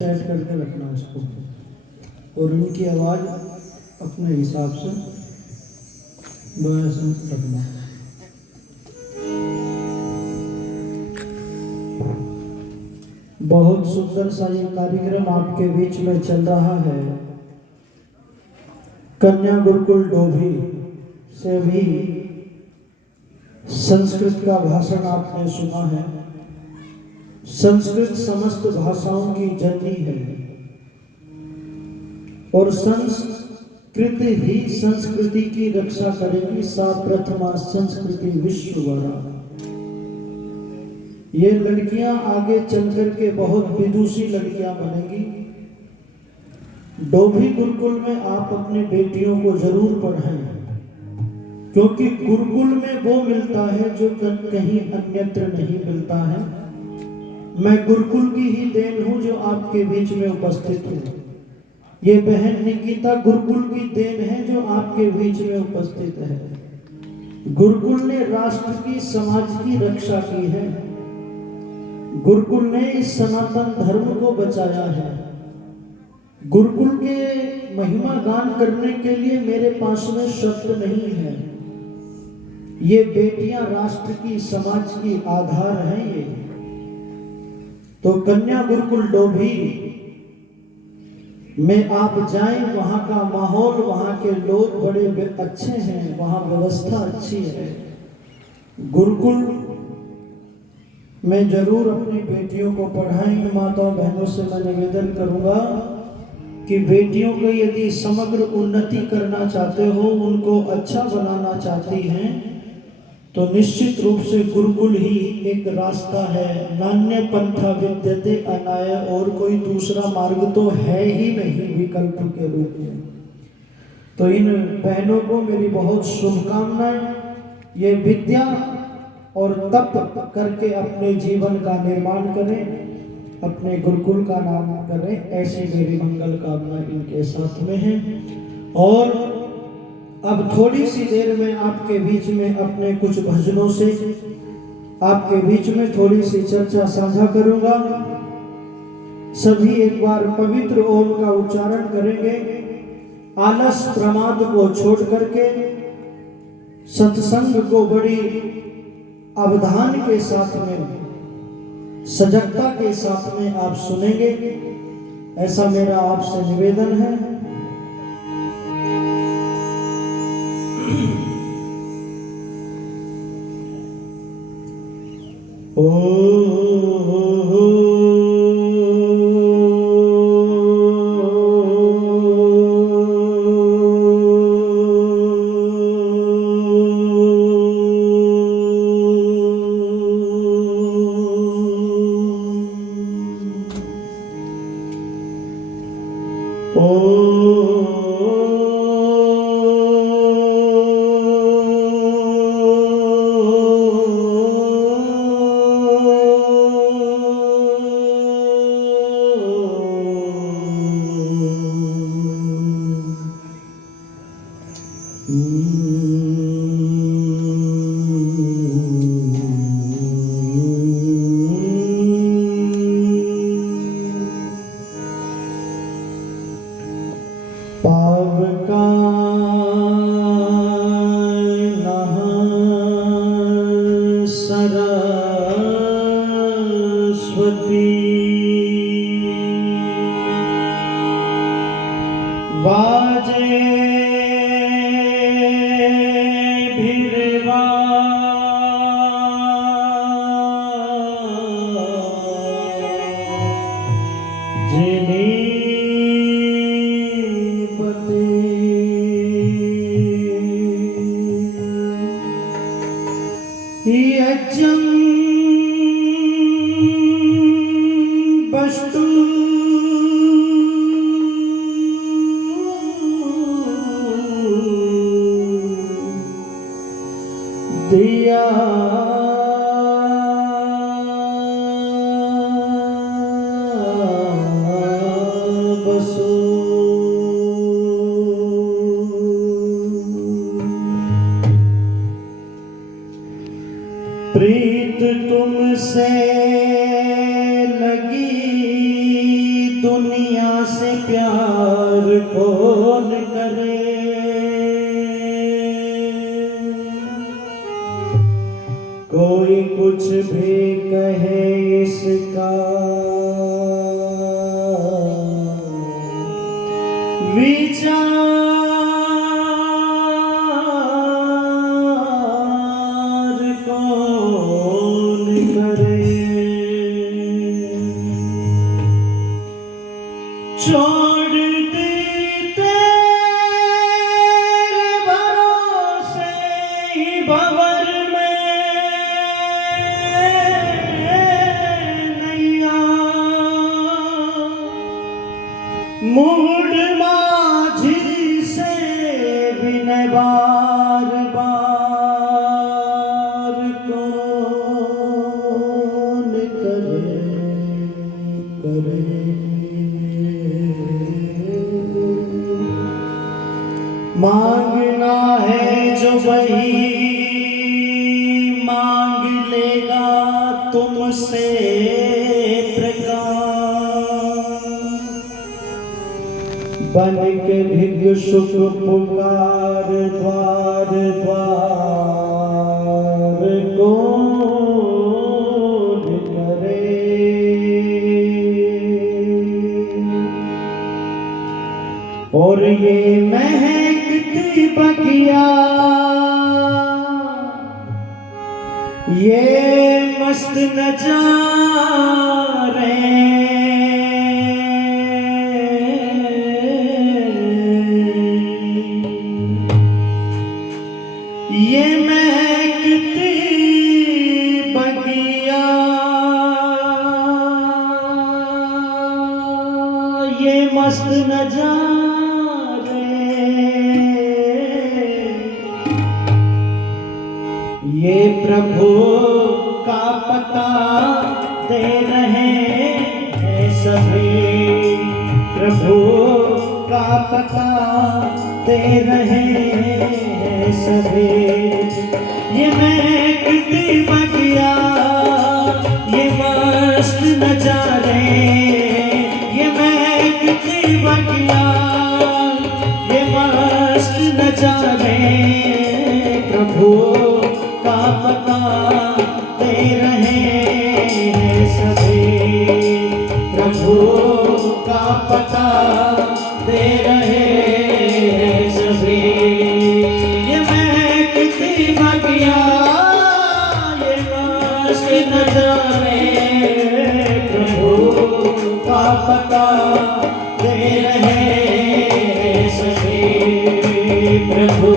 Set करके रखना उसको और उनकी आवाज़ अपने हिसाब से रखना। बहुत सुंदर सा ये कार्यक्रम आपके बीच में चल रहा है। कन्या गुरुकुल डोभी से भी संस्कृत का भाषण आपने सुना है। संस्कृत समस्त भाषाओं की जननी है और संस्कृत ही संस्कृति की रक्षा करेगी। सा प्रथमा संस्कृति विश्ववरा। ये लड़कियां आगे चल करके बहुत विदुषी लड़कियां बनेंगी। डोभी गुरुकुल में आप अपनी बेटियों को जरूर पढ़ाएं, क्योंकि गुरुकुल में वो मिलता है जो कहीं अन्यत्र नहीं मिलता है। मैं गुरुकुल की ही देन हूं जो आपके बीच में उपस्थित हूं। ये बहन निकिता गुरुकुल की देन है जो आपके बीच में उपस्थित है। गुरुकुल ने राष्ट्र की, समाज की रक्षा की है। गुरुकुल ने इस सनातन धर्म को बचाया है। गुरुकुल के महिमा गान करने के लिए मेरे पास में शब्द नहीं है। ये बेटियां राष्ट्र की, समाज की आधार हैं। ये तो कन्या गुरुकुल डोभी में आप जाएं, वहां का माहौल, वहां के लोग बड़े अच्छे हैं, वहां व्यवस्था अच्छी है। गुरुकुल में जरूर अपनी बेटियों को पढ़ाएं। इन माताओं बहनों से मैं निवेदन करूंगा कि बेटियों को यदि समग्र उन्नति करना चाहते हो, उनको अच्छा बनाना चाहती हैं, तो निश्चित रूप से गुरुकुल ही एक रास्ता है। नान्य पंथा विद्यते अनाय, और कोई दूसरा मार्ग तो है ही नहीं विकल्प के रूप में। तो इन बहनों को मेरी बहुत शुभकामनाएं। ये विद्या और तप करके अपने जीवन का निर्माण करें, अपने गुरुकुल का नाम करें, ऐसी मेरी मंगल कामना इनके साथ में है। और अब थोड़ी सी देर में आपके बीच में अपने कुछ भजनों से आपके बीच में थोड़ी सी चर्चा साझा करूंगा। सभी एक बार पवित्र ओम का उच्चारण करेंगे। आलस प्रमाद को छोड़ करके सत्संग को बड़ी अवधान के साथ में, सजगता के साथ में आप सुनेंगे, ऐसा मेरा आपसे निवेदन है। दुनिया से प्यार कौन करे। कोई कुछ भी कहे इसका विचार कौन करे। छोड़ दी तेरे भरोसे ही भंवर में नैया, मूड माझी से विनय बार बार कौन करे करे। मांगना है जो वही मांग लेगा तुमसे प्रकाश। बन के भिक्षुक पुकार द्वार द्वार कौन करे। और ये महकती बगिया, ये मस्त नजारे, ये महकती बगिया, ये मस्त नजारे, ये प्रभु का पता दे रहे हैं सभी। प्रभु का पता दे रहे हैं सभी। ये महकती बगिया, ये मस्त नजारे, ये महकती बगिया, ये मस्त नजारे, प्रभु का पता दे रहे हैं सभी। प्रभु का पता दे रहे हैं सभी। ये महकती बगिया, ये मस्त नजारे, प्रभु का पता दे रहे हैं सभी। प्रभु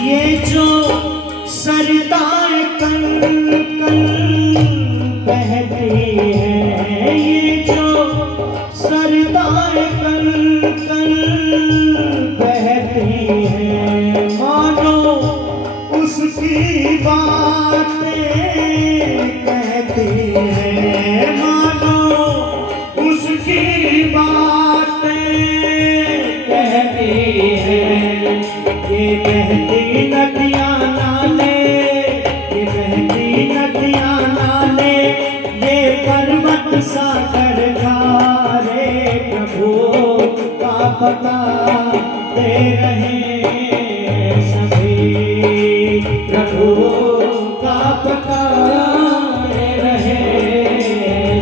ये जो सरदार कल कल बहती है, ये जो सरदार कल कल बहती है, मानो उसकी बातें कहती है, मानो उसकी बातें कहती है। ये बहती नदियाँ नाले, ये बहती नदियाँ नाले, ये पर्वत सागर घारे, प्रभु का पता दे रहे सभी। प्रभु का पता दे रहे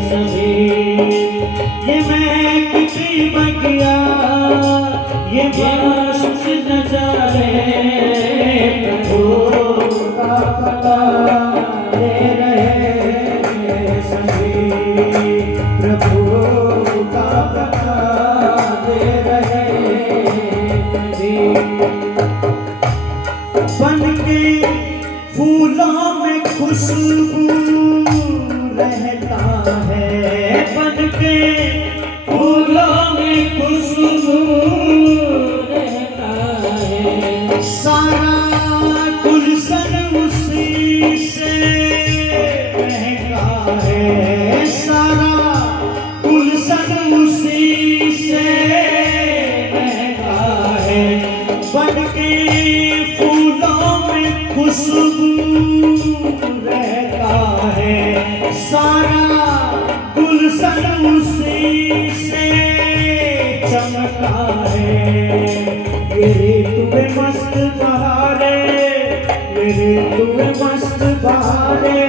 सभी। ये महकती बगिया, ये मस्त नजारे, प्रभु का पता दे रहे सभी। प्रभु का पता दे रहे सभी। बन के फूलों में खुशबू रहता है, बन के फूलों में खुशबू रहता है। सारा गुलशन उसी से महका है, सारा गुलशन उसी से महका है। बन के फूलों में खुशबू रहता है, सारा गुलशन उसी से चमका है। ये ऋतु में मस्त बहारे, ये ऋतु में मस्त बहारे,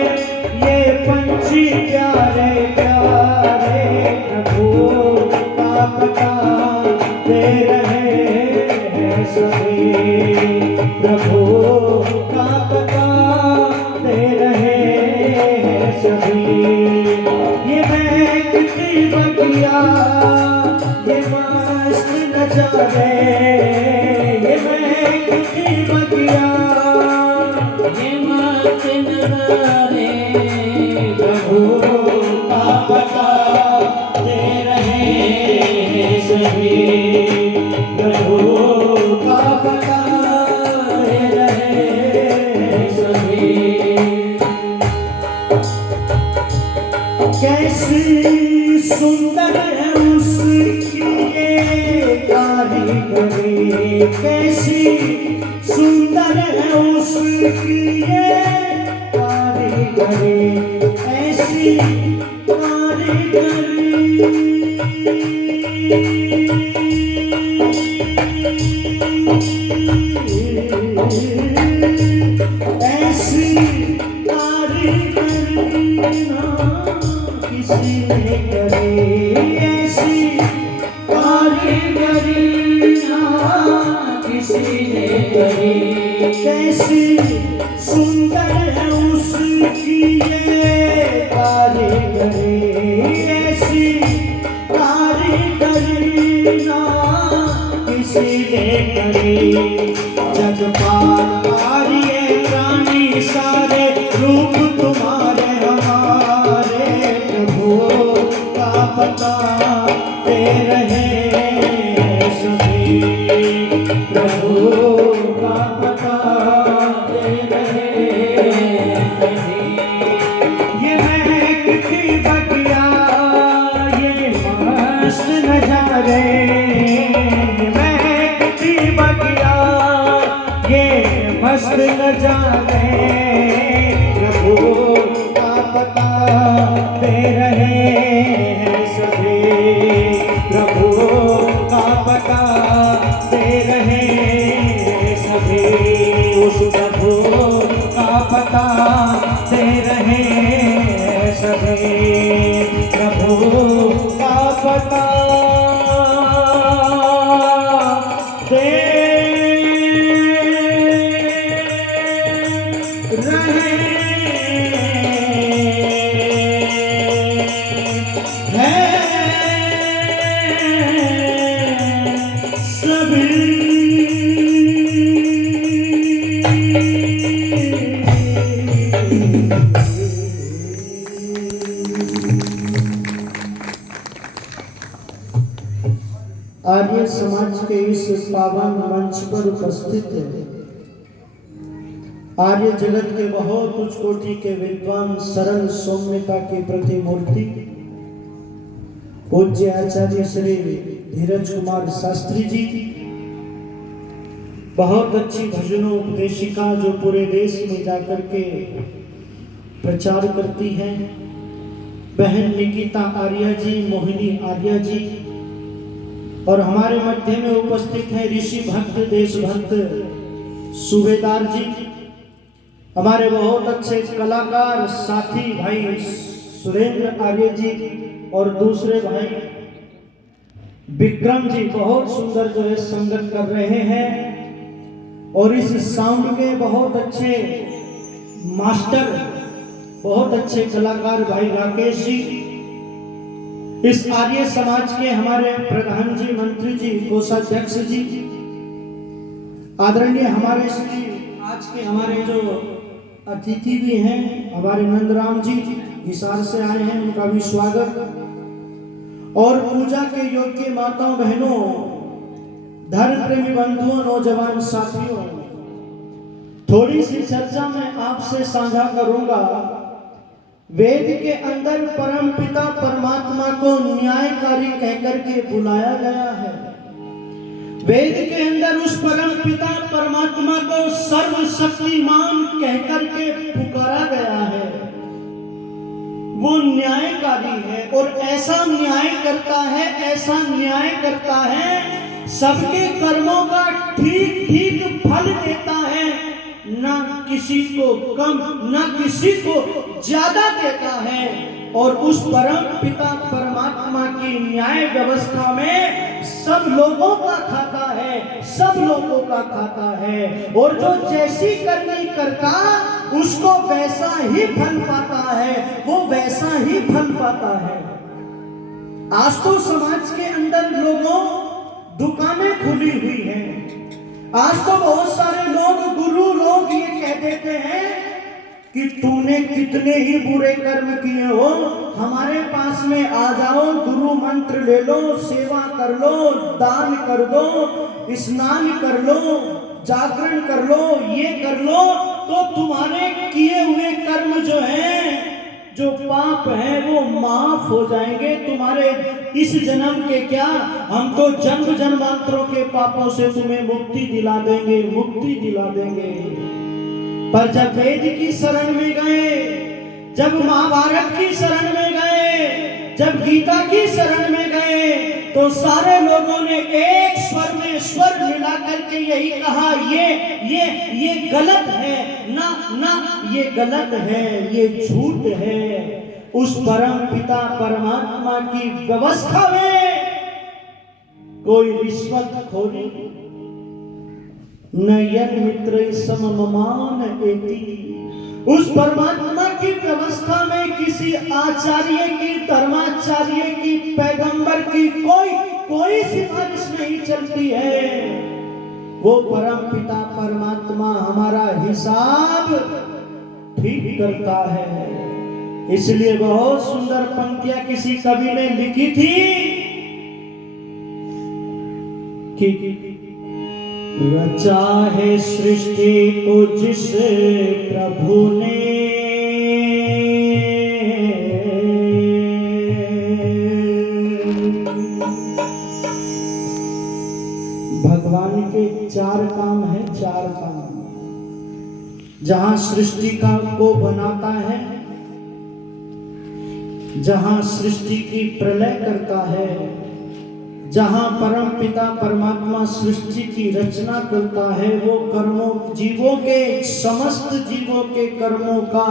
ये पंछी प्यारे प्यारे प्रभु का पता दे रहे हैं सभी, प्रभु का पता दे रहे हैं सभी। ये महकती बगिया, ये मस्त नजारे, ये महकती बगिया, ये मस्त नजारे, प्रभु का पता दे रहे हैं सभी, प्रभु का पता दे रहे हैं सभी। कैसी सुंदर है उसकी ये कारीगरी, कैसी सुंदर है उसकी ये कारीगरी, ऐसी कारीगरी, ऐसी कारीगरी किसी ने करे, ऐसी कारीगरी ना किसी ने करे। कैसी सुंदर है उसकी ये कारीगरी, ऐसी कारीगरी ना किसी ने करे। जगपाल आर्य प्राणी सारे रूप तुम्हारे हमारे, प्रभु का पता दे रहे हैं सभी, प्रभु का पता दे रहे हैं सभी। ये महकती बगिया, ये मस्त नजारे, ये महकती बगिया, ये मस्त नजारे, प्रभु का पता दे रहे हैं सभी, प्रभु का पता दे रहे हैं सभी। उस प्रभु का पता दे रहे हैं सभी, प्रभु का पता दे रहे आर्य समाज के इस पावन मंच पर उपस्थित है आर्य जगत के बहुत उच्च कोटि के विद्वान सरल सौम्यता की प्रतिमूर्ति पूज्य आचार्य श्री धीरज कुमार शास्त्री जी, बहुत अच्छी भजनों उपदेशिका जो पूरे देश में जाकर के प्रचार करती हैं। बहन निकिता आर्य जी, मोहिनी आर्य जी, और हमारे मध्य में उपस्थित है ऋषि भक्त देशभक्त सूबेदार जी, हमारे बहुत अच्छे कलाकार साथी भाई सुरेंद्र आर्य जी और दूसरे भाई विक्रम जी बहुत सुंदर जो है संगत कर रहे हैं। और इस साउंड के बहुत अच्छे मास्टर, बहुत अच्छे कलाकार भाई राकेश जी, इस आर्य समाज के हमारे प्रधान जी, मंत्री जी, कोषाध्यक्ष जी, आदरणीय हमारे श्री आज के हमारे जो अतिथि भी हैं हमारे नंदराम जी हिसार से आए हैं, उनका भी स्वागत। और पूजा के योग्य माताओं बहनों, धर्म प्रेमी बंधुओं, नौजवान साथियों, थोड़ी सी चर्चा मैं आपसे साझा करूंगा। वेद के अंदर परम पिता परमात्मा को न्यायकारी कहकर के बुलाया गया है। वेद के अंदर उस परम पिता परमात्मा को सर्वशक्तिमान कहकर के पुकारा गया है। वो न्यायकारी है और ऐसा न्याय करता है, ऐसा न्याय करता है, सबके कर्मों का ठीक ठीक फल देता है, ना किसी को कम ना किसी को ज्यादा देता है। और उस परम पिता परमात्मा की न्याय व्यवस्था में सब लोगों का खाता है, सब लोगों का खाता है। और जो जैसी करनी करता उसको वैसा ही फल पाता है, वो वैसा ही फल पाता है। आज तो समाज के अंदर लोगों दुकानें खुली हुई हैं। आज तो बहुत सारे लोग, गुरु लोग ये कह देते हैं कि तूने कितने ही बुरे कर्म किए हो, हमारे पास में आ जाओ, गुरु मंत्र ले लो, सेवा कर लो, दान कर दो, स्नान कर लो, जागरण कर लो, ये कर लो, तो तुम्हारे किए हुए कर्म जो हैं, जो पाप हैं, वो माफ हो जाएंगे। तुम्हारे इस जन्म के क्या, हम तो जन्म जन्मांतरों के पापों से तुम्हें मुक्ति दिला देंगे, मुक्ति दिला देंगे। पर जब वेद की शरण में गए, जब महाभारत की शरण में गए, जब गीता की शरण में गए, तो सारे लोगों ने एक स्वर में स्वर मिला करके यही कहा, ये गलत है ना, ना ये गलत है, ये झूठ है। उस परम पिता परमात्मा की व्यवस्था में कोई रिश्वतखोरी न यन मित्र सममान एति। उस परमात्मा की व्यवस्था में किसी आचार्य की, धर्माचार्य की, पैगंबर की कोई सिफारिश नहीं चलती है। वो परम पिता परमात्मा हमारा हिसाब ठीक करता है। इसलिए बहुत सुंदर पंक्तियां किसी कवि ने लिखी थी कि रचा है सृष्टि को जिस प्रभु ने, भगवान के चार काम है, चार काम। जहां सृष्टि को बनाता है, जहां सृष्टि की प्रलय करता है, जहां परम पिता परमात्मा सृष्टि की रचना करता है, वो कर्मों, जीवों के, समस्त जीवों के कर्मों का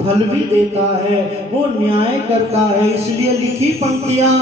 फल भी देता है, वो न्याय करता है। इसलिए लिखी पंक्तियां